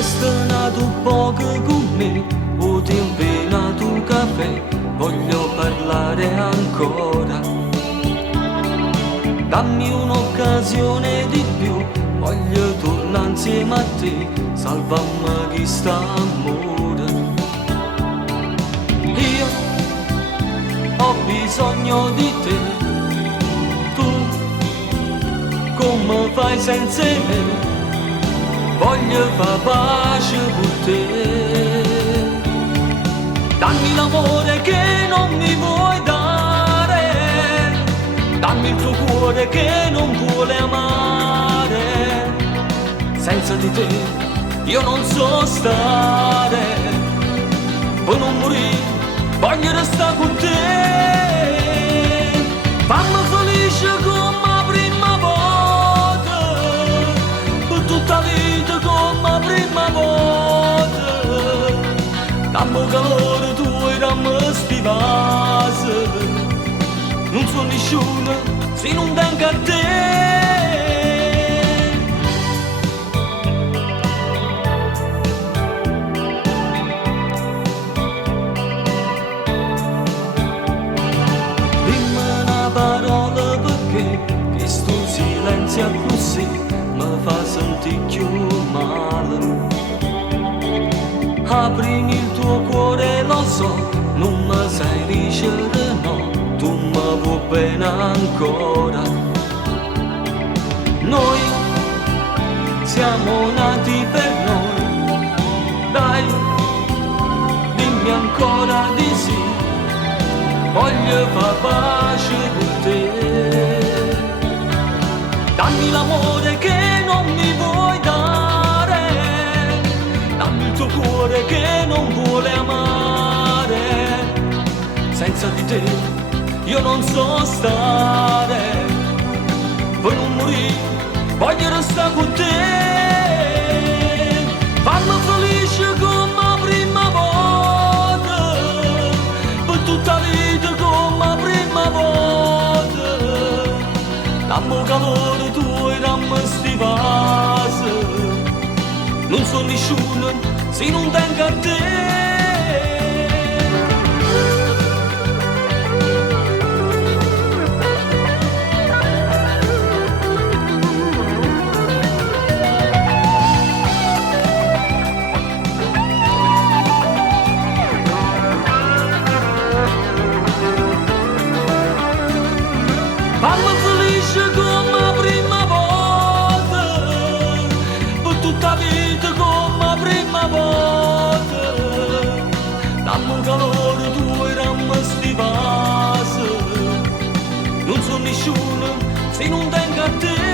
Nato poco con me, o ti nato caffè, voglio parlare ancora. Dammi un'occasione di più, voglio tornare insieme a te, salvammi chi sta amore. Io ho bisogno di te, tu come fai senza me? Voglio fare pace con te. Dammi l'amore che non mi vuoi dare, dammi il tuo cuore che non vuole amare. Senza di te io non so stare, per non morire voglio restare con te. Fammi felice come la prima volta, per tutta la vita come la prima volta. Dammi calore tuo e dammi sti vasi, non so nessuno se non tengo a te. Parola perché questo silenzio così mi fa sentire più male. Aprimi il tuo cuore, lo so, non mi sai dicere no, tu mi vuoi bene ancora. Noi siamo nati per noi, dai, dimmi ancora di sì. Voglio far pace con te. Dammi l'amore che non mi vuoi dare, dammi il tuo cuore che non vuole amare. Senza di te io non so stare, per non morire voglio restare con te. Fammi felice come la prima volta, per tutta la vita come la prima volta. Dammi calore tuo e dammi sti vasi, non so nessuno se non tengo a te. Fammi felice come la prima volta, per tutta la vita come la prima volta. Dammi calore tuo e dammi sti vasi, non so nessuno se non tengo a te.